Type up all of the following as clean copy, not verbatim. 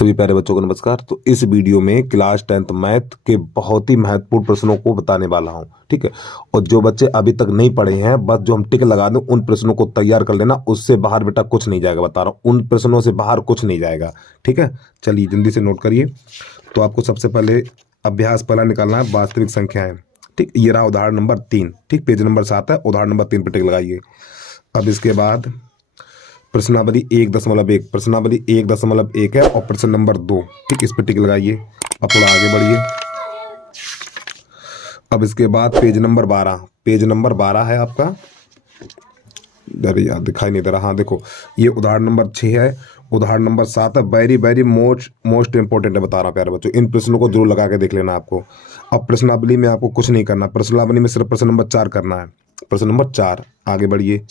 सभी प्यारे बच्चों को नमस्कार। तो इस वीडियो में क्लास 10th मैथ के बहुत ही महत्वपूर्ण प्रश्नों को बताने वाला हूं, ठीक है। और जो बच्चे अभी तक नहीं पढ़े हैं, बस जो हम टिक लगा दें उन प्रश्नों को तैयार कर लेना, उससे बाहर बेटा कुछ नहीं जाएगा, बता रहा हूं, उन प्रश्नों से बाहर कुछ नहीं जाएगा, ठीक है। चलिए जल्दी से नोट करिए। तो आपको सबसे पहले अभ्यास पहला निकालना है, वास्तविक संख्याएं, ठीक। ये रहा उदाहरण नंबर 3, ठीक, पेज नंबर 7 है, उदाहरण नंबर 3 पर टिक लगाइए। अब इसके बाद प्रश्नावली 1.1, प्रश्नावली 1.1 है और प्रश्न नंबर 2, ठीक, इस पर टिक लगाइए। अब थोड़ा आगे बढ़िए। अब इसके बाद पेज नंबर 12, पेज नंबर 12 है आपका। अरे यार दिखाई नहीं दे रहा, हाँ देखो, ये उदाहरण नंबर 6 है, उदाहरण नंबर 7 है। वेरी वेरी मोस्ट इंपॉर्टेंट है, बता रहा हूँ प्यारे बच्चों, इन प्रश्नों को जरूर लगा के देख लेना आपको। अब प्रश्नावली में आपको कुछ नहीं करना, प्रश्नावली में सिर्फ प्रश्न नंबर 4 करना है, प्रश्न नंबर 4। आगे बढ़िए।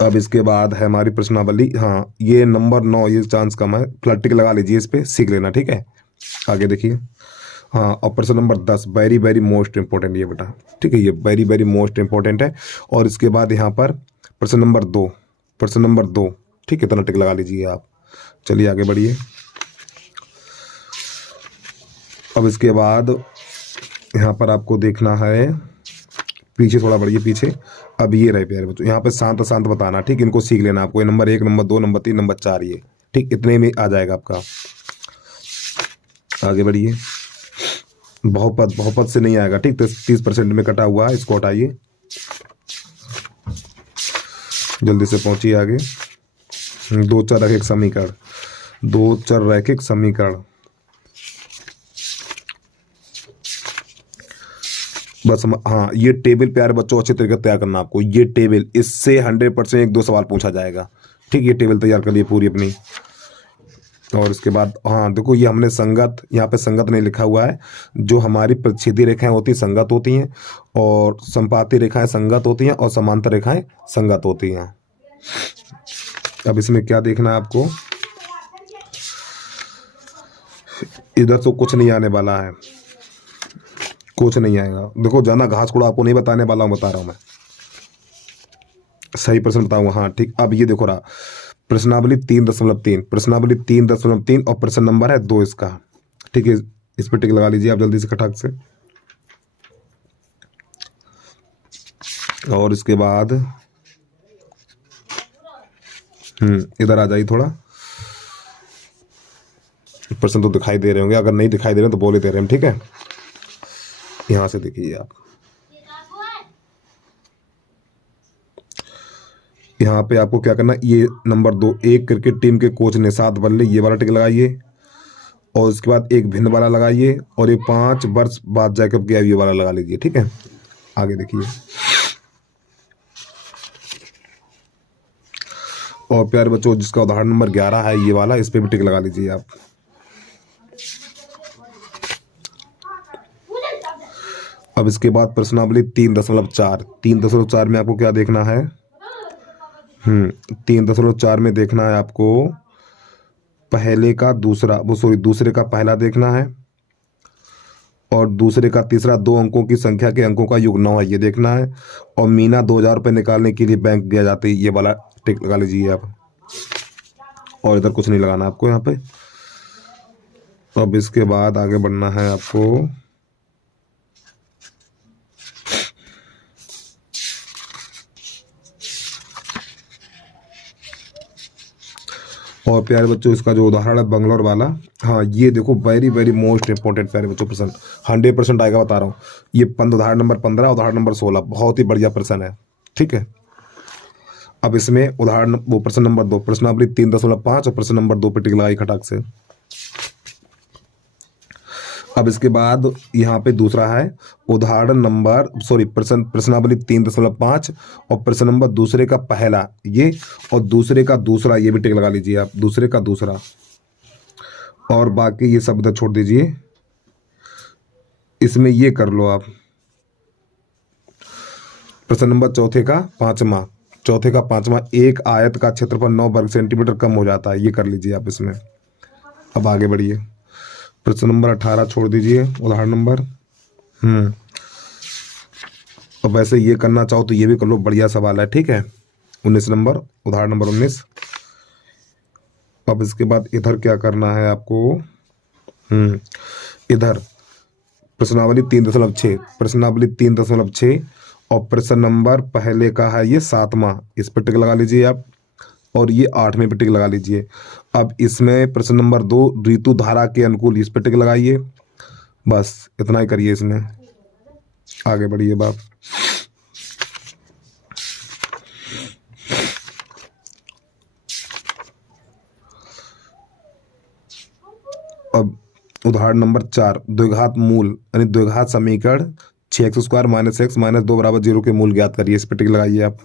अब इसके बाद है हमारी प्रश्नावली, हाँ ये नंबर 9, ये चांस कम है, फ्लैट टिक लगा लीजिए, इस पे सीख लेना, ठीक है। आगे देखिए, हाँ, और प्रश्न number 10 very very most important ये बेटा, ठीक है, ये वेरी वेरी मोस्ट इंपॉर्टेंट है। और इसके बाद यहाँ पर प्रश्न नंबर 2, प्रश्न नंबर 2, ठीक है, इतना टिक लगा लीजिए आप। चलिए आगे बढ़िए। अब इसके बाद यहाँ पर आपको देखना है, पीछे थोड़ा बढ़िए पीछे। अब ये रहे प्यारे बच्चों, यहाँ पे शांत शांत बताना, ठीक, इनको सीख लेना आपको। ये नंबर 1, नंबर 2, नंबर 3, नंबर 4, ये ठीक, इतने में आ जाएगा आपका। आगे बढ़िए। बहुपद, बहुपद से नहीं आएगा, ठीक, 30% में कटा हुआ है, इसको हटाइए। जल्दी से पहुंचिए आगे। दो चर रैखिक समीकरण, दो चर रैखिक समीकरण, बस हाँ, ये टेबल प्यारे बच्चों अच्छे तरीके से तैयार करना आपको, ये टेबल, इससे 100% 1-2 सवाल पूछा जाएगा, ठीक। ये टेबल तैयार कर लिए पूरी अपनी। और इसके बाद हाँ देखो, ये हमने संगत, यहाँ पे संगत नहीं लिखा हुआ है, जो हमारी प्रतिच्छेदी रेखाएं होती हैं संगत होती हैं, और संपाती रेखाएं संगत होती हैं, और समांतर रेखाएं संगत होती हैं। अब इसमें क्या देखना है आपको, इधर तो कुछ नहीं आने वाला है, कुछ नहीं आएगा। देखो जाना घास कूड़ा आपको नहीं बताने वाला हूँ, बता रहा हूँ मैं, सही प्रश्न बताऊंगा, हाँ ठीक। अब ये देखो रहा प्रश्नावली 3.3, प्रश्नावली 3.3 और प्रश्न नंबर है 2 इसका, ठीक है। इस पर टिक लगा लीजिए आप जल्दी से खटाक से। और इसके बाद इधर आ जाइए थोड़ा, प्रश्न तो दिखाई दे रहे होंगे, अगर नहीं दिखाई दे रहे तो बोले दे रहे हैं, ठीक है। यहां से देखिए आप, यहाँ पे आपको क्या करना, ये नंबर 2, एक क्रिकेट टीम के कोच ने 7 बल्ले, ये वाला टिक लगाइए। और उसके बाद एक भिन्न वाला लगाइए, और ये 5 वर्ष बाद जैकब गया, ये वाला लगा लीजिए, ठीक है। आगे देखिए। और प्यारे बच्चों, जिसका उदाहरण नंबर 11 है, ये वाला, इस पे भी टिक लगा लीजिए आप। अब इसके बाद प्रश्नावली 3.4, 3.4 में आपको क्या देखना है, 3.4 में देखना है आपको पहले का दूसरा, वो सॉरी दूसरे का पहला देखना है, और दूसरे का तीसरा, 2 अंकों की संख्या के अंकों का युग्म 9 है, ये देखना है। और मीना 2000 रुपये निकालने के लिए बैंक गया जाती है, ये वाला टिक लगा लीजिए आप। और इधर कुछ नहीं लगाना आपको यहाँ पे। अब इसके बाद आगे बढ़ना है आपको, और प्यारे बच्चों इसका जो उदाहरण है बंगलोर वाला, हाँ ये देखो वेरी वेरी मोस्ट इंपॉर्टेंट प्यारे बच्चों प्रश्न, 100% आएगा, बता रहा हूँ। ये उदाहरण नंबर 15, उदाहरण नंबर 16, बहुत ही बढ़िया प्रश्न है, ठीक है। अब इसमें उदाहरण वो प्रश्न नंबर 2, प्रश्नावली 3.5 और प्रश्न नंबर 2 पे टिक लगाई खटाक से। अब इसके बाद यहाँ पे दूसरा है उदाहरण नंबर सॉरी प्रश्नावली 3.5 और प्रश्न नंबर दूसरे का पहला, ये, और दूसरे का दूसरा, ये भी टिक लगा लीजिए आप, दूसरे का दूसरा। और बाकी ये सब इधर छोड़ दीजिए, इसमें ये कर लो आप, प्रश्न नंबर चौथे का पांचवा, एक आयत का क्षेत्रफल 9 वर्ग सेंटीमीटर कम हो जाता है, ये कर लीजिए आप इसमें। अब आगे बढ़िए। प्रश्न नंबर 18 छोड़ दीजिए, उदाहरण नंबर और वैसे ये करना चाहो तो ये भी कर लो, बढ़िया सवाल है, ठीक है। 19 नंबर, उदाहरण नंबर 19। अब इसके बाद इधर क्या करना है आपको, इधर प्रश्नावली 3.6, प्रश्नावली 3.6 और प्रश्न नंबर पहले का है ये 7वां, इस पर टिक लगा लीजिए आप, और ये 8वें पे टिक लगा लीजिए। अब इसमें प्रश्न नंबर 2 ऋतु धारा के अनुकूल, इस पे टिक लगाइए। बस इतना ही करिए, इसमें आगे बढ़िए बाप। अब उदाहरण नंबर 4, द्विघात मूल यानी द्विघात समीकरण 6x² - x - 2 = 0 के मूल ज्ञात करिए, इस पे टिक लगाइए आप।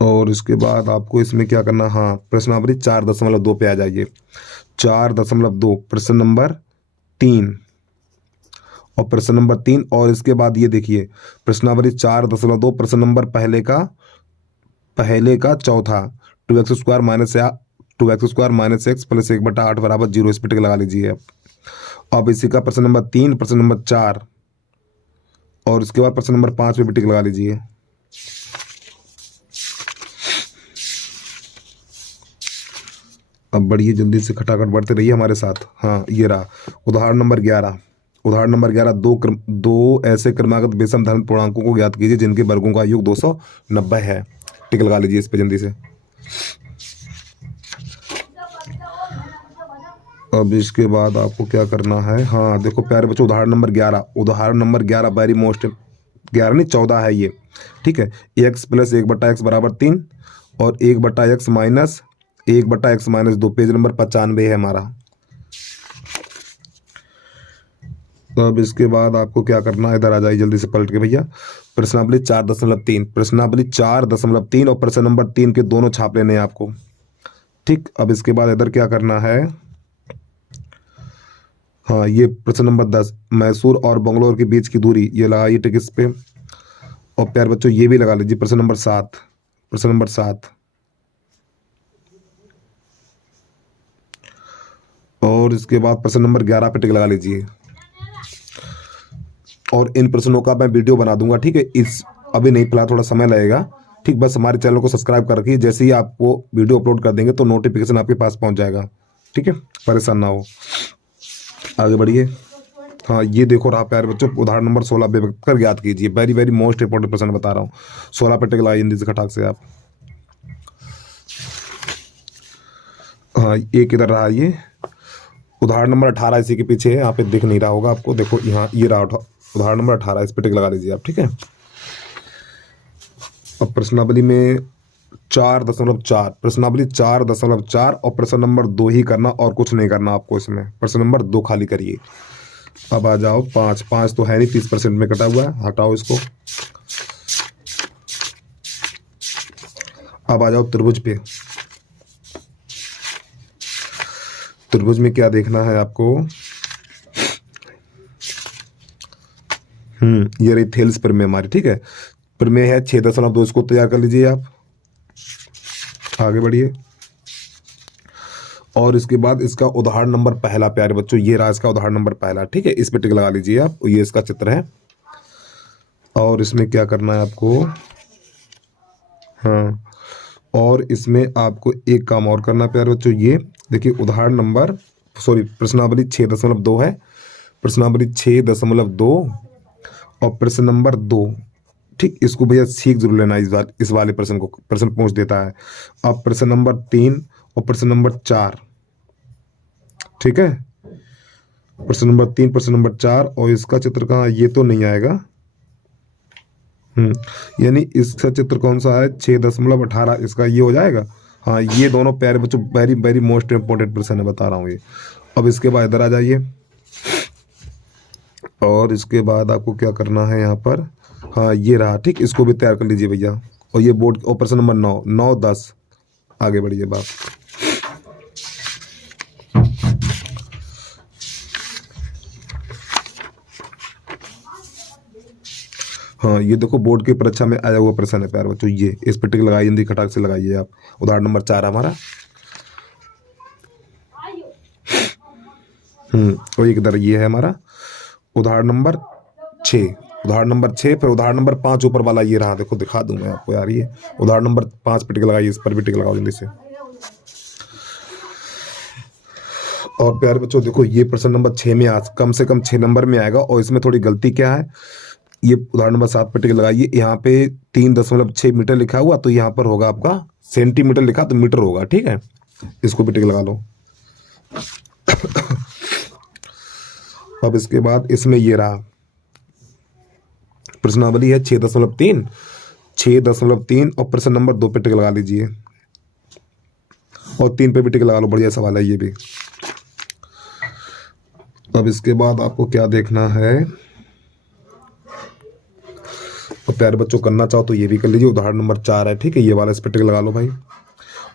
और इसके बाद आपको इसमें क्या करना, हाँ प्रश्नावली 4.2 पे आ जाइए। 4.2 प्रश्न नंबर 3 और प्रश्न नंबर 3, और इसके बाद ये देखिए प्रश्नावली 4.2 प्रश्न नंबर पहले का चौथा 2x² - 2x² - x + 1/8 = 0, इस पे टिक लगा लीजिए आप। अब इसी का प्रश्न नंबर 3, प्रश्न नंबर 4 और उसके बाद प्रश्न नंबर 5 पे भी टिक लगा लीजिए। अब बढ़िए, जल्दी से खटाखट बढ़ते रहिए हमारे साथ। हाँ ये रहा उदाहरण नंबर 11। उदाहरण नंबर 11, दो ऐसे क्रमागत विषम धन पूर्णांकों को ज्ञात कीजिए जिनके वर्गों का योग 290 है। टिक लगा लीजिए इस पे जल्दी से। अब इसके बाद आपको क्या करना है, हाँ देखो प्यारे बच्चों, उदाहरण नंबर 11 वेरी मोस्ट 11 नहीं 14 है ये, ठीक है। x + 1/x = 3 और 1/x - 1/x - 2, पेज नंबर 95 है हमारा। तो अब इसके बाद आपको क्या करना है, इधर आ जाइए जल्दी से पलट के भैया। प्रश्नावली 4.3, प्रश्नावली 4.3 और प्रश्न नंबर 3 के दोनों छाप लेने हैं आपको, ठीक। अब इसके बाद इधर क्या करना है, हाँ ये प्रश्न नंबर 10, मैसूर और बंगलोर के बीच की दूरी, ये लगाइए टिक इस पे। और प्यार बच्चों ये भी लगा लीजिए प्रश्न नंबर 7, और इसके बाद प्रश्न नंबर 11 पे टिक लगा लीजिए। और इन प्रश्नों का मैं वीडियो बना दूंगा, ठीक है। इस अभी नहीं, फिलहाल थोड़ा समय लगेगा, ठीक। बस हमारे चैनल को सब्सक्राइब कर रखिए, जैसे ही आपको वीडियो अपलोड कर देंगे तो नोटिफिकेशन आपके पास पहुंच जाएगा, ठीक है। परेशान ना हो, आगे बढ़िए। हाँ ये देखो रहा प्यारे बच्चों, उदाहरण नंबर 16 विभक्त कर ज्ञात कीजिए। वेरी मोस्ट इंपॉर्टेंट प्रश्न बता रहा हूँ। 16 पे टिक लगाइए जल्दी से खटाक से आप। हाँ ये किधर रहा, ये उदाहरण नंबर 18 इसी के पीछे है, यहाँ पे दिख नहीं रहा होगा आपको, देखो यहाँ ये रहा उदाहरण नंबर 18, इस पे टिक लगा लीजिए आप, ठीक है। अब प्रश्नावली में 4.4, प्रश्नावली 4.4 और प्रश्न नंबर 2 ही करना और कुछ नहीं करना आपको इसमें। प्रश्न नंबर 2 खाली करिए। अब आ जाओ 5 तो है नहीं, 30% में कटा हुआ है, हटाओ इसको। अब आ जाओ त्रिभुज पे। त्रिभुज में क्या देखना है आपको, ये रही थेल्स प्रमेय हमारी, ठीक है। प्रमेय है 6.2, इसको तैयार कर लीजिए आप, आगे बढ़िए। और इसके बाद इसका उदाहरण नंबर पहला प्यारे बच्चों, ये रहा इसका उदाहरण नंबर पहला, ठीक है। इस पे टिक लगा लीजिए आप, ये इसका चित्र है। और इसमें क्या करना है आपको, हाँ और इसमें आपको एक काम और करना है प्यारे बच्चों, ये देखिए उदाहरण नंबर प्रश्नावली 6.2 है, प्रश्नावली 6.2 और प्रश्न नंबर 2, ठीक। इसको भैया सीख जरूर लेना, इस वाले प्रश्न को, प्रश्न पूछ देता है। अब प्रश्न नंबर 3 और प्रश्न नंबर 4, ठीक है। प्रश्न नंबर 3, प्रश्न नंबर 4 और इसका चित्र कहाँ, ये तो नहीं आएगा, यानी इसका चित्र कौन सा है, 6.18, इसका ये हो जाएगा। हाँ ये दोनों प्यारे बच्चों वेरी मोस्ट इंपोर्टेंट प्रश्न है, बता रहा हूँ ये। अब इसके बाद इधर आ जाइए, और इसके बाद आपको क्या करना है यहाँ पर, हाँ ये रहा, ठीक। इसको भी तैयार कर लीजिए भैया। और ये बोर्ड और प्रश्न नंबर 9, 10, आगे बढ़िए बाप। हाँ ये देखो बोर्ड की परीक्षा में आया हुआ प्रश्न है प्यारे बच्चों, ये इस पे टिक लगाइए, हिंदी खटाक से लगाइए आप। उदाहरण नंबर 4 हमारा, और एक इधर ये है हमारा उदाहरण नंबर 6, उदाहरण नंबर 6, फिर उदाहरण नंबर 5 ऊपर वाला ये रहा, देखो दिखा दूं मैं आपको यार, ये उदाहरण नंबर 5 पे टिक लगाइए, इस पर भी टिक लगाओ जल्दी से। और प्यारे बच्चों देखो, ये प्रश्न नंबर 6 में आज कम से कम 6 नंबर में आएगा, और इसमें थोड़ी गलती क्या है, ये उदाहरण नंबर 7 पे टिक लगाइए, यहाँ पे 3.6 मीटर लिखा हुआ, तो यहाँ पर होगा आपका सेंटीमीटर, लिखा तो मीटर होगा, ठीक है, इसको भी टिक लगा लो। अब इसके बाद इसमें ये रहा प्रश्नावली है 6.3, 6.3 और प्रश्न नंबर 2 पे टिक लगा लीजिए, और 3 पे भी टिक लगा लो, बढ़िया सवाल है ये भी। अब इसके बाद आपको क्या देखना है, और प्यारे बच्चों करना चाहो तो ये भी कर लीजिए, उदाहरण नंबर 4 है, ठीक है, ये वाला इस पे टिक लगा लो भाई।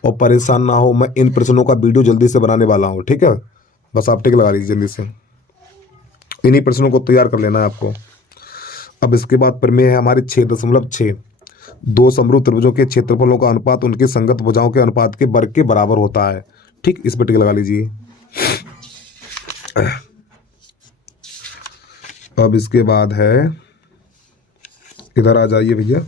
और परेशान ना हो, मैं इन प्रश्नों का वीडियो जल्दी से बनाने वाला हूँ, ठीक है, बस आप टिक लगा लीजिए जल्दी से, इन्हीं प्रश्नों को तैयार कर लेना है आपको। अब इसके बाद प्रमेय है हमारी 6.6, दो समरूप त्रिभुजों के क्षेत्रफलों का अनुपात उनकी संगत भुजाओं के अनुपात के वर्ग के बराबर होता है, ठीक, इस पे टिक लगा लीजिए। अब इसके बाद है, इधर आ जाइए भैया,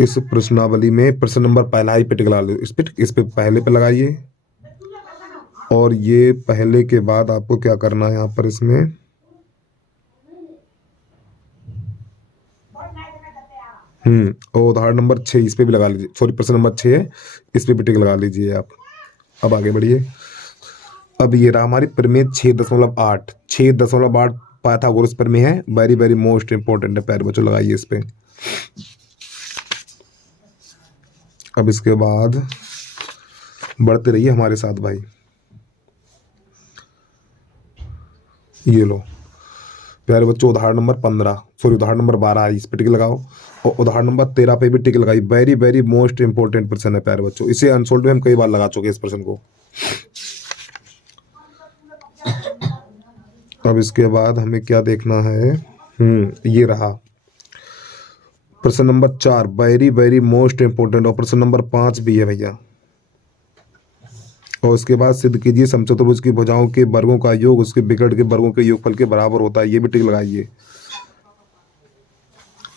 इस प्रश्नावली में प्रश्न नंबर पहला ही पे टिक लगा लो, इस पे पहले पे लगाइए, और ये पहले के बाद आपको क्या करना है यहाँ पर, इसमें और उदाहरण नंबर 6 इस पे भी लगा लीजिए, सॉरी प्रश्न नंबर 6 है, इस पे भी टिक लगा लीजिए आप। अब आगे बढ़िए, अब ये रहा हमारी प्रमेय 6.8, 6.8 पाइथागोरस प्रमेय है, वेरी वेरी मोस्ट इंपॉर्टेंट है, प्यारे बच्चों लगाइए इस पे। अब इसके बाद बढ़ते रहिए हमारे साथ भाई, ये लो प्यारे बच्चों, उदाहरण नंबर 15, सॉरी उदाहरण नंबर 12 है, इस पे टिक लगाओ, और उदाहरण नंबर 13 पे भी टिक लगाई, वेरी वेरी मोस्ट इंपॉर्टेंट प्रश्न है प्यारे बच्चों, इसे अनसोल्ड में हम कई बार लगा चुके हैं इस प्रश्न को। अब इसके बाद हमें क्या देखना है, ये रहा प्रश्न number 4, very very most important, और प्रश्न नंबर 5 भी है भैया। और उसके बाद सिद्ध कीजिए समचतुर्भुज की भुजाओं के वर्गों का योग उसके विकर्ण के वर्गों के योगफल के बराबर होता है, ये भी टिक लगाइए,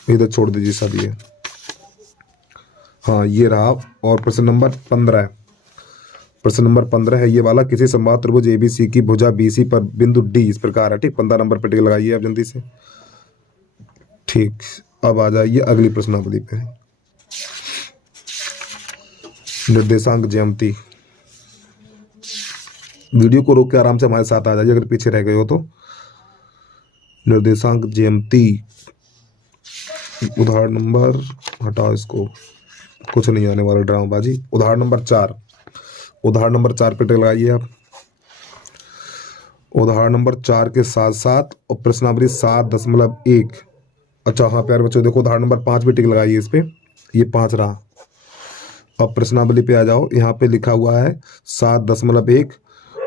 इधर छोड़ दीजिए सब ये। हाँ ये रहा, और प्रश्न नंबर 15 है, प्रश्न नंबर 15 है ये वाला, किसी समबाहु त्रिभुज एबीसी की भुजा बीसी पर बिंदु डी इस प्रकार है, ठीक, 15 नंबर पर टिक लगाइए आप जल्दी से, ठीक। अब आ जाइए अगली प्रश्नावली पे, निर्देशांक ज्यामिति, वीडियो को रोक के आराम से हमारे साथ आ जाइए अगर पीछे रह गए हो तो। निर्देशांक ज्यामिति, उदाहरण नंबर, हटाओ इसको, कुछ नहीं आने वाला ड्रामाबाजी, उदाहरण नंबर 4, उदाहरण नंबर 4 पे टिक लगाइए आप, उदाहरण नंबर 4 के साथ साथ और प्रश्नावली 7.1। अच्छा हाँ प्यारे बच्चों देखो, उदाहरण नंबर 5 भी टिक लगाइए इस पे, ये 5 रहा। अब प्रश्नावली पे आ जाओ, यहाँ पे लिखा हुआ है 7.1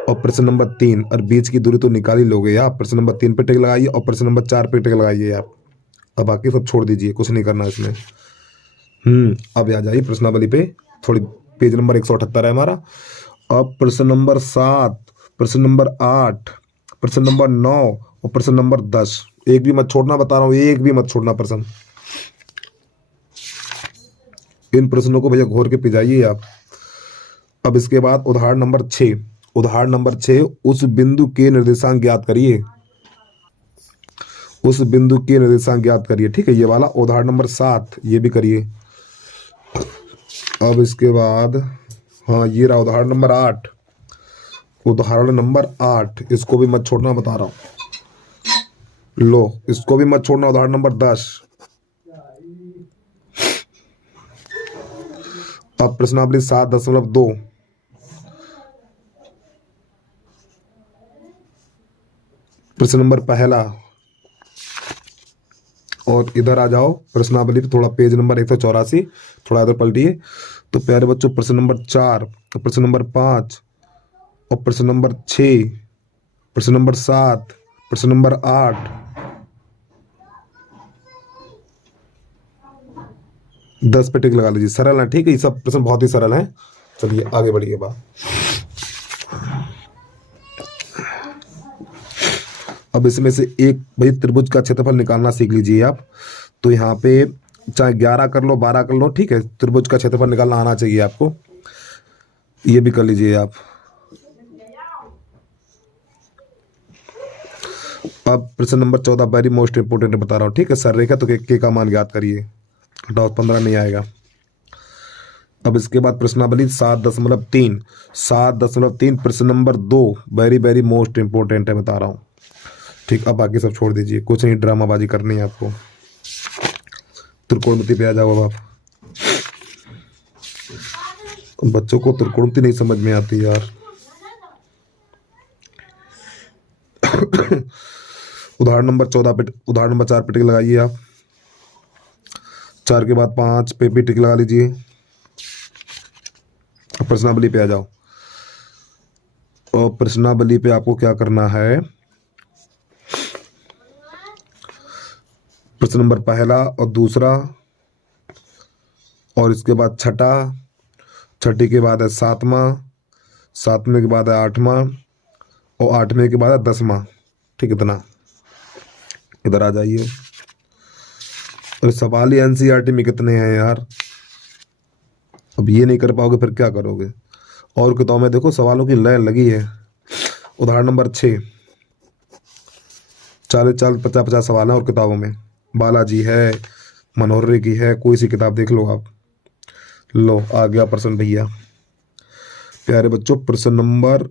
और प्रश्न नंबर 3, और बीच की दूरी तो निकाल ही लोगे आप, प्रश्न नंबर 3 पे टिक लगाइए और प्रश्न नंबर 4 पे टिक लगाइए आप। अब बाकी सब छोड़ दीजिए, कुछ नहीं करना इसमें। अब आ जाइए प्रश्नावली पे, थोड़ी पेज नंबर 178 है हमारा। अब प्रश्न नंबर 7, प्रश्न नंबर 8, प्रश्न नंबर 9 और प्रश्न नंबर 10, एक भी मत छोड़ना, बता रहा हूँ, एक भी मत छोड़ना प्रश्न। इन प्रश्नों को भैया घोर के पिजाइए आप। अब इसके बाद उदाहरण नंबर 6, उदाहरण नंबर 6, उस बिंदु के निर्देशांक ज्ञात करिए, उस बिंदु के निर्देशांक ज्ञात करिए, ठीक है, ये वाला। उदाहरण नंबर 7 ये भी करिए। अब इसके बाद हाँ ये रहा उदाहरण नंबर 8, उदाहरण नंबर 8, इसको भी मत छोड़ना, बता रहा हूं, लो इसको भी मत छोड़ना। उदाहरण नंबर 10। अब प्रश्नावली 7.2, प्रश्न नंबर पहला। और इधर आ जाओ प्रश्नावली पे, थोड़ा पेज नंबर 184, थोड़ा इधर पलटिए। तो प्यारे बच्चों प्रश्न नंबर 4, प्रश्न नंबर 5 और प्रश्न नंबर 6, प्रश्न नंबर 7, प्रश्न नंबर 8, 10 पे टिक लगा लीजिए। सरल है, ठीक है, ये सब प्रश्न बहुत ही सरल है। चलिए आगे बढ़िए बात। अब इसमें से एक भाई त्रिभुज का क्षेत्रफल निकालना सीख लीजिए आप। तो यहाँ पे चाहे 11 कर लो 12 कर लो, ठीक है, त्रिभुज का क्षेत्रफल निकालना आना चाहिए आपको। ये भी कर लीजिए आप। अब प्रश्न नंबर 14 वेरी मोस्ट इंपोर्टेंट बता रहा हूँ, ठीक है। सर रेखा तो के का मान ज्ञात करिए, हटाओ 15 नहीं आएगा। अब इसके बाद प्रश्नावली 7.3, 7.3 प्रश्न number 2 very very most important है, बता रहा हूँ, ठीक। अब बाकी सब छोड़ दीजिए, कुछ नहीं ड्रामाबाजी करनी है आपको। त्रिकोणमिति पे आ जाओ अब आप। बच्चों को त्रिकोणमिति नहीं समझ में आती यार। उदाहरण नंबर 14 पे, उदाहरण नंबर 4 पे टिक लगाइए आप। 4 के बाद 5 पे भी टिक लगा लीजिए। प्रश्नावली पे आ जाओ। और प्रश्नावली पे आपको क्या करना है, प्रश्न नंबर पहला और दूसरा, और इसके बाद छठा, छठी के बाद है सातवां, सातवें के बाद है आठवां, और आठवें के बाद है 10वां, ठीक। इतना इधर आ जाइए। और सवाल ही एनसीईआरटी में कितने हैं यार, अब ये नहीं कर पाओगे फिर क्या करोगे। और किताबों में देखो सवालों की लाइन लगी है। उदाहरण नंबर 6, 40-40, 50-50 सवाल हैं और किताबों में। बालाजी है, मनोहर की है, कोई सी किताब देख लो आप। लो आ गया प्रश्न भैया। प्यारे बच्चों प्रश्न नंबर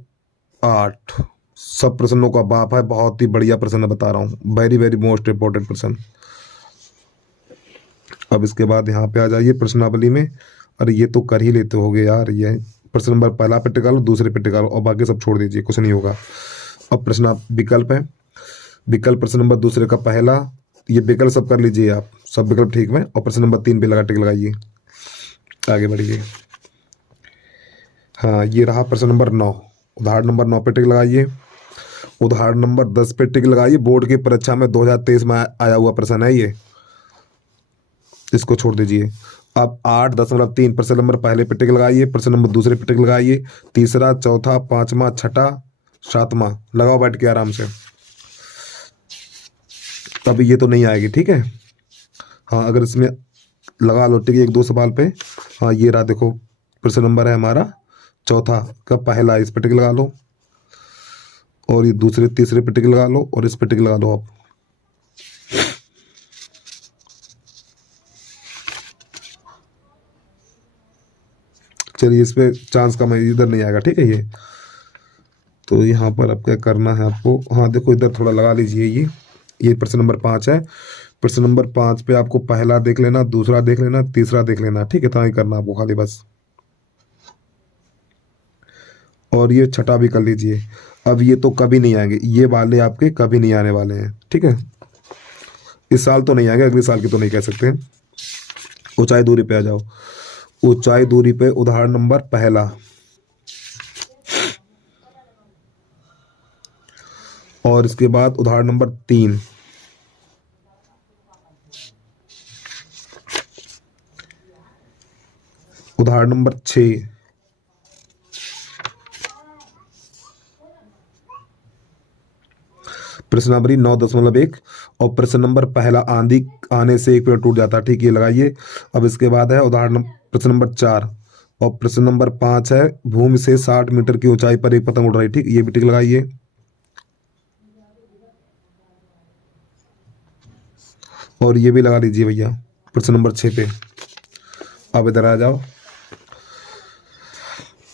8 सब प्रश्नों का बाप है, बहुत ही बढ़िया प्रश्न बता रहा हूँ, वेरी वेरी मोस्ट इंपोर्टेंट प्रश्न। अब इसके बाद यहाँ पे आ जाइए प्रश्नावली में। अरे ये तो कर ही लेते होगे यार, ये प्रश्न नंबर पहला पे टिका लो, दूसरे पे टिका लो, और बाकी सब छोड़ दीजिए, कुछ नहीं होगा। अब प्रश्न विकल्प है, विकल्प प्रश्न नंबर दूसरे का पहला, ये विकल्प सब कर लीजिए आप, सब विकल्प ठीक में। और प्रश्न नंबर 3 पे लगा टिक लगाइए, आगे बढ़िए। हाँ ये रहा प्रश्न नंबर 9, उदाहरण नंबर 9 पे टिक लगाइए। उदाहरण नंबर 10 पे टिक लगाइए, बोर्ड की परीक्षा में 2023 में आया हुआ प्रश्न है ये, इसको छोड़ दीजिए। अब 8.3 प्रश्न नंबर पहले पे टिक लगाइए, प्रश्न नंबर दूसरे पे टिक लगाइए, तीसरा, चौथा, पांचवा, छठा, सातवां, लगाओ बैठ के आराम से। अभी ये तो नहीं आएगी, ठीक है। हाँ अगर इसमें लगा लो टिक 1-2 सवाल पे। हाँ ये रहा देखो, प्रश्न नंबर है हमारा चौथा का पहला, इस पे टिक लगा लो, और ये दूसरे तीसरे पे टिक लगा लो, और इस पे टिक लगा लो आप। चलिए इस पे चांस कम है, इधर नहीं आएगा, ठीक है ये। तो यहाँ पर अब क्या करना है आपको, हाँ देखो इधर थोड़ा लगा लीजिए। ये प्रश्न नंबर 5 है, प्रश्न नंबर 5 पे आपको पहला देख लेना, दूसरा देख लेना, तीसरा देख लेना, ठीक है। इतना ही करना आपको खाली बस, और ये छठा भी कर लीजिए। अब ये तो कभी नहीं आएंगे, ये वाले आपके कभी नहीं आने वाले हैं, ठीक है। इस साल तो नहीं आएंगे, अगले साल की तो नहीं कह सकते। ऊंचाई दूरी पे आ जाओ। ऊंचाई दूरी पे उदाहरण नंबर पहला, और इसके बाद उदाहरण नंबर 3, उदाहरण नंबर 6, प्रश्नावली 9.1, और प्रश्न नंबर पहला आंधी आने से एक पेड़ टूट जाता, ठीक, ये लगाइए। अब इसके बाद है उदाहरण प्रश्न नंबर 4, और प्रश्न नंबर 5 है भूमि से 60 मीटर की ऊंचाई पर एक पतंग उड़ रही, ठीक, ये भी टिक लगाइए। और ये भी लगा लीजिए भैया प्रश्न नंबर 6 पे। अब इधर आ जाओ,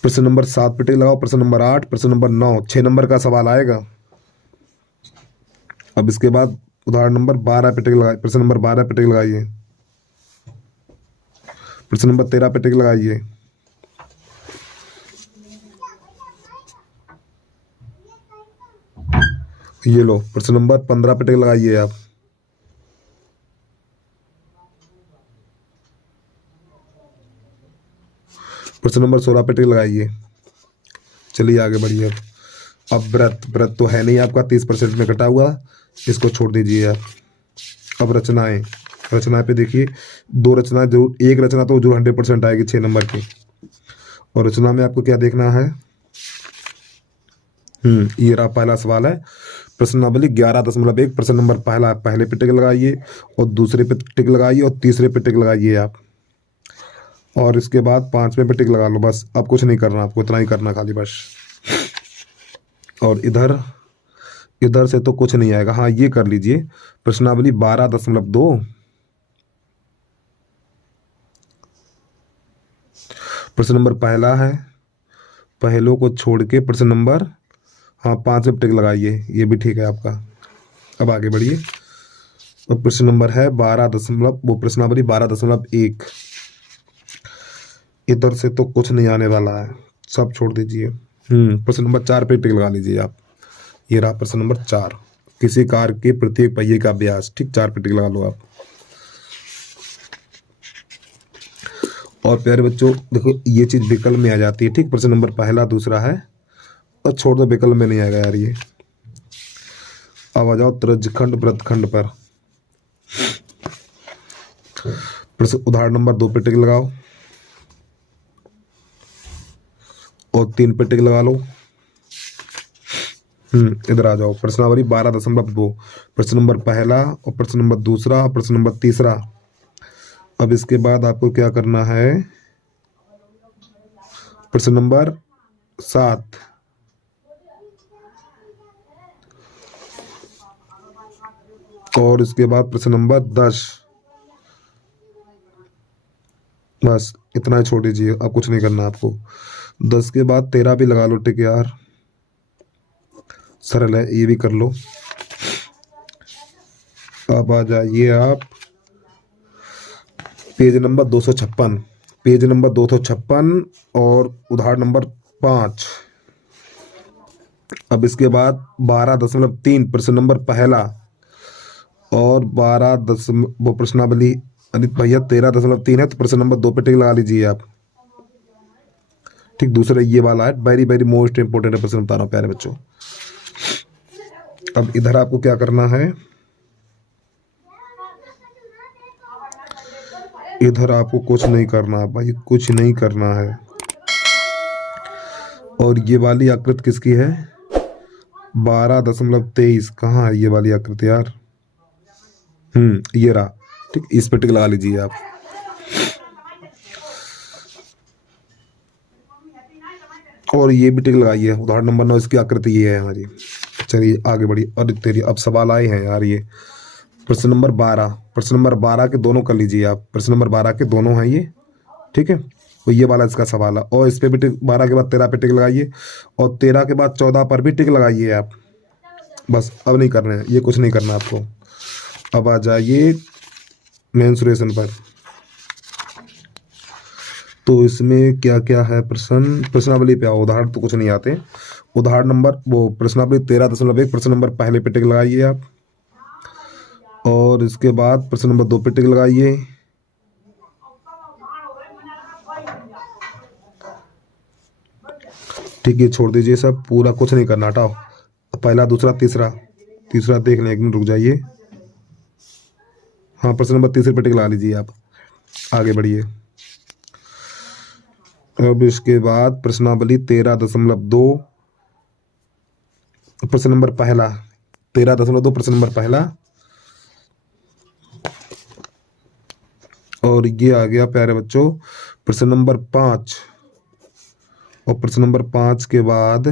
प्रश्न नंबर 7 पे टिक लगाओ, प्रश्न नंबर 8, प्रश्न नंबर 9, 6 नंबर का सवाल आएगा। अब इसके बाद उदाहरण नंबर 12 पे टिक लगाइए, प्रश्न नंबर 12 पे टिक लगाइए, प्रश्न नंबर 13 पे टिक लगाइए। ये लो प्रश्न नंबर 15 पे टिक लगाइए आप। प्रश्न नंबर 16 पे टिक लगाइए। चलिए आगे बढ़िए। अब व्रत, व्रत तो है नहीं आपका, 30% में कटा हुआ, इसको छोड़ दीजिए आप। अब रचनाएं, रचनाएं पे देखिए, 2 रचना जरूर, एक रचना तो जरूर 100% आएगी 6 नंबर की। और रचना में आपको क्या देखना है, ये रहा पहला सवाल है, प्रश्नावली 11.1 प्रश्न नंबर पहला पहले पे टिक लगाइए और दूसरे पे टिक लगाइए और तीसरे पे टिक लगाइए आप, और इसके बाद 5वें पे टिक लगा लो। बस अब कुछ नहीं करना, आपको इतना ही करना खाली बस। और इधर इधर से तो कुछ नहीं आएगा। हाँ ये कर लीजिए, प्रश्नावली 12.2 प्रश्न नंबर पहला है, पहलों को छोड़ के प्रश्न नंबर, हाँ 5वें टिक लगाइए, ये भी ठीक है आपका। अब आगे बढ़िए। तो प्रश्न नंबर है 12 प्रश्नावली 12.1, इधर से तो कुछ नहीं आने वाला है, सब छोड़ दीजिए। प्रश्न नंबर 4 पे टिक लगा लीजिए आप। ये रहा प्रश्न नंबर 4, किसी कार के प्रत्येक पहिए का व्यास। ठीक, 4 पे टिक लगा लो आप। और प्यारे बच्चों देखो ये चीज विकल्प में आ जाती है। ठीक, प्रश्न नंबर पहला दूसरा है और छोड़ दो, विकल्प में नहीं आएगा यार ये। अब आ जाओ त्रिज्यखंड वृत्तखंड पर। प्रश्न उदाहरण नंबर 2 पे टिक लगाओ और 3 पे टिक लगा लो। इधर आ जाओ, प्रश्नावली 12.2 प्रश्न नंबर पहला और प्रश्न नंबर दूसरा और प्रश्न नंबर तीसरा। अब इसके बाद आपको क्या करना है, प्रश्न नंबर 7 और इसके बाद प्रश्न नंबर 10। बस इतना ही छोड़ दीजिए, अब कुछ नहीं करना आपको। 10 के बाद 13 भी लगा लो टिक यार, सरल है, ये भी कर लो। अब आ जाइए आप पेज नंबर 256, पेज नंबर 256 और उदाहरण नंबर 5। अब इसके बाद 12.3 प्रश्न नंबर पहला और 12 वो प्रश्नावली अनित भैया 13.3 है, तो प्रश्न नंबर 2 पे टिक लगा लीजिए आप। ठीक, दूसरा ये वाला है, वेरी वेरी मोस्ट इंपोर्टेंट है प्रश्न, बता रहा हूँ प्यारे बच्चों। अब इधर आपको क्या करना है, इधर आपको कुछ नहीं करना भाई, कुछ नहीं करना है। और ये वाली आकृति किसकी है, 12.23 कहाँ है ये वाली आकृति यार, ये रहा। ठीक, इस पे टिक लगा लीजिए आप। और ये भी टिक लगाइए, उदाहरण नंबर 9 इसकी आकृति ये है हमारी। चलिए आगे बढ़िए। और तेरी अब सवाल आए हैं यार, ये प्रश्न नंबर 12, प्रश्न नंबर 12 के दोनों कर लीजिए आप, प्रश्न नंबर 12 के दोनों हैं ये। ठीक है, तो ये वाला इसका सवाल है। और इस पे भी टिक, 12 के बाद 13 पे टिक लगाइए और 13 के बाद 14 पर भी टिक लगाइए आप। बस अब नहीं करना है, ये कुछ नहीं करना आपको। अब आ जाइए मेंसुरेशन पर। तो इसमें क्या क्या है प्रश्नावली पे आओ, उदाहरण तो कुछ नहीं आते। उदाहरण नंबर वो प्रश्नावली 13.1 प्रश्न नंबर पहले पे टिक लगाइए आप, और इसके बाद प्रश्न नंबर 2 पे टिक लगाइए। ठीक है, छोड़ दीजिए सब, पूरा कुछ नहीं करना, हटाओ। पहला दूसरा तीसरा, तीसरा देख लें, 1 मिनट रुक जाइए। हाँ प्रश्न नंबर 3 पे टिक लगा लीजिए आप, आगे बढ़िए। अब इसके बाद प्रश्नावली 13.2 प्रश्न नंबर पहला, 13.2 प्रश्न नंबर पहला, और ये आ गया प्यारे बच्चों प्रश्न नंबर 5। और प्रश्न नंबर 5 के बाद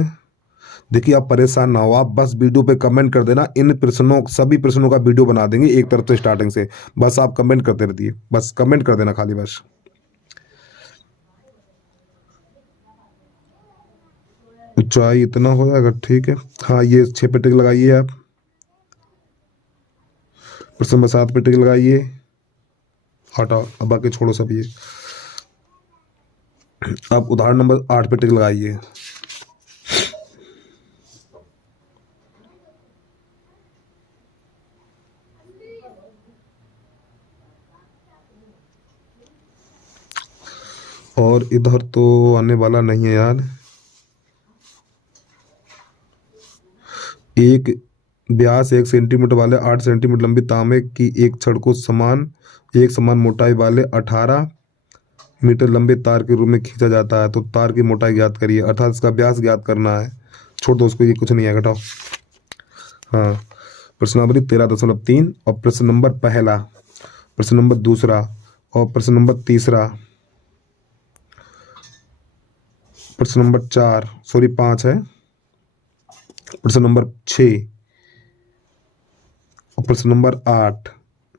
देखिए, आप परेशान ना हो, आप बस वीडियो पे कमेंट कर देना। इन प्रश्नों सभी प्रश्नों का वीडियो बना देंगे एक तरफ से स्टार्टिंग से, बस आप कमेंट करते रहिए, बस कमेंट कर देना खाली बस। ऊंचाई इतना हो जाएगा, ठीक है। हाँ ये 6 पे टिक लगाइए आप, प्रश्न नंबर 7 पे टिक लगाइए, हटाओ अब बाकी छोड़ो सब ये। अब उदाहरण नंबर 8 पे टिक लगाइए। और इधर तो आने वाला नहीं है यार। एक व्यास 1 सेंटीमीटर वाले 8 सेंटीमीटर लंबी तांबे की एक छड़ को एक समान मोटाई वाले 18 मीटर लंबे तार के रूप में खींचा जाता है, तो तार की मोटाई ज्ञात करिए, अर्थात इसका व्यास ज्ञात करना है। छोड़ दो उसको, ये कुछ नहीं है, घटाओ। हाँ, प्रश्नावली 13.3 और प्रश्न नंबर पहला, प्रश्न नंबर दूसरा और प्रश्न नंबर तीसरा, प्रश्न नंबर 4 सॉरी 5 है, प्रश्न नंबर 6 और प्रश्न नंबर 8।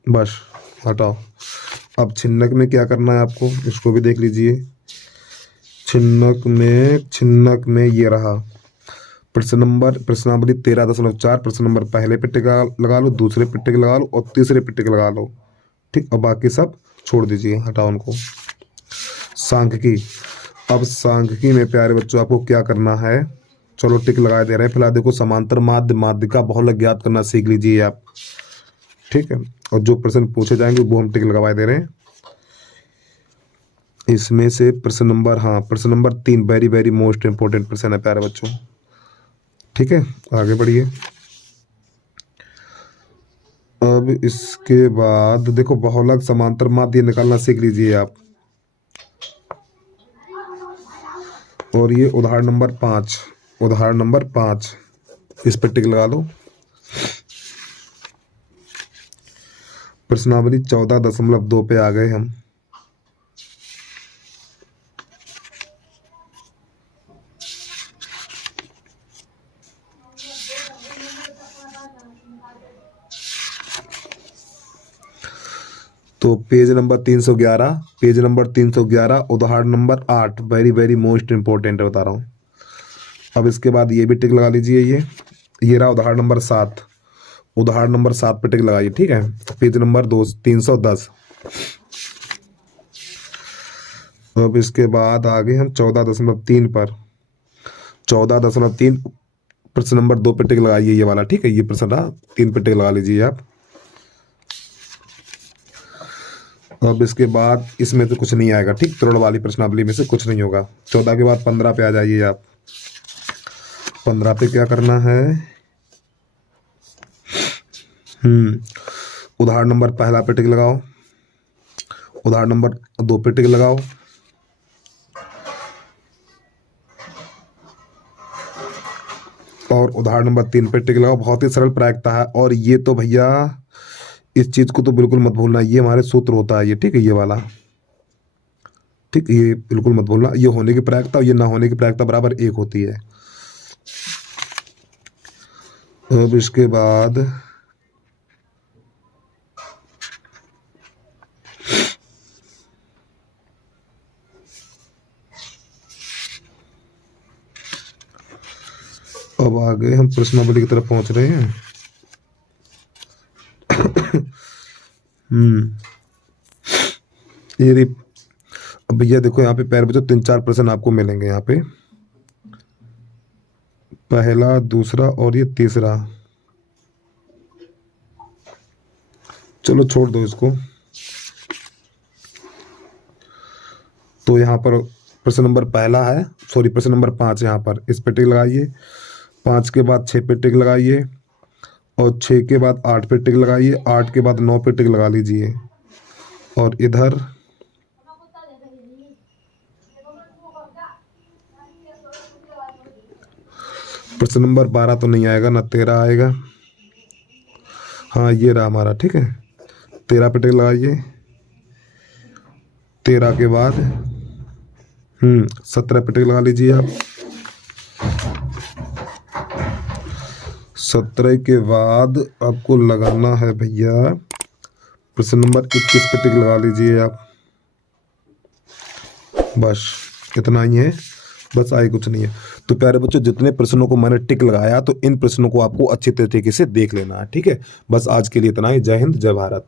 बस हटाओ। अब छिन्नक में क्या करना है आपको, इसको भी देख लीजिए। छिन्नक में ये रहा प्रश्न नंबर, प्रश्नावली 13.4, प्रश्न नंबर पहले पे टिक लगा लो, दूसरे पे टिक लगा लो और तीसरे पे टिक लगा लो। ठीक, और बाकी सब छोड़ दीजिए, हटाओ उनको। सांख्यिकी, अब सांख्यिकी में प्यारे बच्चों आपको क्या करना है, चलो टिक लगा दे रहे हैं। फिलहाल देखो समांतर माध्य, माध्यिका, बहुलक ज्ञात करना सीख लीजिए आप। ठीक है, और जो प्रश्न पूछे जाएंगे वो हम टिक लगवा दे रहे हैं। इसमें से प्रश्न नंबर, हाँ प्रश्न number 3 very very most important प्रश्न है प्यारे बच्चों। ठीक है, आगे बढ़िए। अब इसके बाद देखो बहुलक समांतर माध्य निकालना सीख लीजिए आप। और ये उदाहरण नंबर 5, उदाहरण नंबर 5, इस पर टिक लगा लो। प्रश्नावली 14.2 पे आ गए हम। तो पेज नंबर 311, पेज नंबर 311 उदाहरण number 8 very very most important है, बता रहा हूँ। अब इसके बाद ये भी टिक लगा लीजिए। ये रहा उदाहरण नंबर 7, उदाहरण नंबर 7 पे टिक लगाइए। ठीक है, पेज नंबर 310। अब इसके बाद आगे हम 14.3 पर, 14.3 प्रश्न नंबर 2 पे टिक लगाइए, ये वाला। ठीक है, ये प्रश्न रहा, 3 पे टिक लगा लीजिए आप। अब इसके बाद इसमें तो कुछ नहीं आएगा। ठीक, त्रिकोण वाली प्रश्नावली में से कुछ नहीं होगा। 14 के बाद 15 पे आ जाइए आप। 15 पे क्या करना है, उदाहरण नंबर पहला पे टिक लगाओ, उदाहरण नंबर 2 पे टिक लगाओ, और उदाहरण नंबर 3 पे टिक लगाओ। बहुत ही सरल प्रायिकता है। और ये तो भैया इस चीज को तो बिल्कुल मत भूलना, ये हमारे सूत्र होता है ये। ठीक है, ये वाला। ठीक, ये बिल्कुल मत भूलना, ये होने की प्रायिकता और ये ना होने की प्रायिकता बराबर 1 होती है। अब इसके बाद अब आगे हम प्रश्नावली की तरफ पहुंच रहे हैं। ये अब भैया देखो यहाँ पे प्यारे बच्चों 3-4 प्रश्न आपको मिलेंगे यहाँ पे, पहला, दूसरा और ये तीसरा। चलो छोड़ दो इसको। तो यहाँ पर प्रश्न नंबर पहला है, सॉरी प्रश्न नंबर 5 यहाँ पर, इस पे टिक लगाइए। 5 के बाद 6 पे टिक लगाइए और 6 के बाद 8 पे टिक लगाइए, 8 के बाद 9 पे टिक लगा लीजिए। और इधर प्रश्न नंबर 12 तो नहीं आएगा ना, 13 आएगा। हाँ ये रहा हमारा। ठीक है, 13 पे टिक लगाइए। 13 के बाद 17 पे टिक लगा लीजिए आप। 17 के बाद आपको लगाना है भैया प्रश्न नंबर 21 पे टिक लगा लीजिए आप। बस इतना ही है, बस आगे कुछ नहीं है। तो प्यारे बच्चों जितने प्रश्नों को मैंने टिक लगाया तो इन प्रश्नों को आपको अच्छे तरीके से देख लेना है। ठीक है, बस आज के लिए इतना ही। जय हिंद, जय भारत।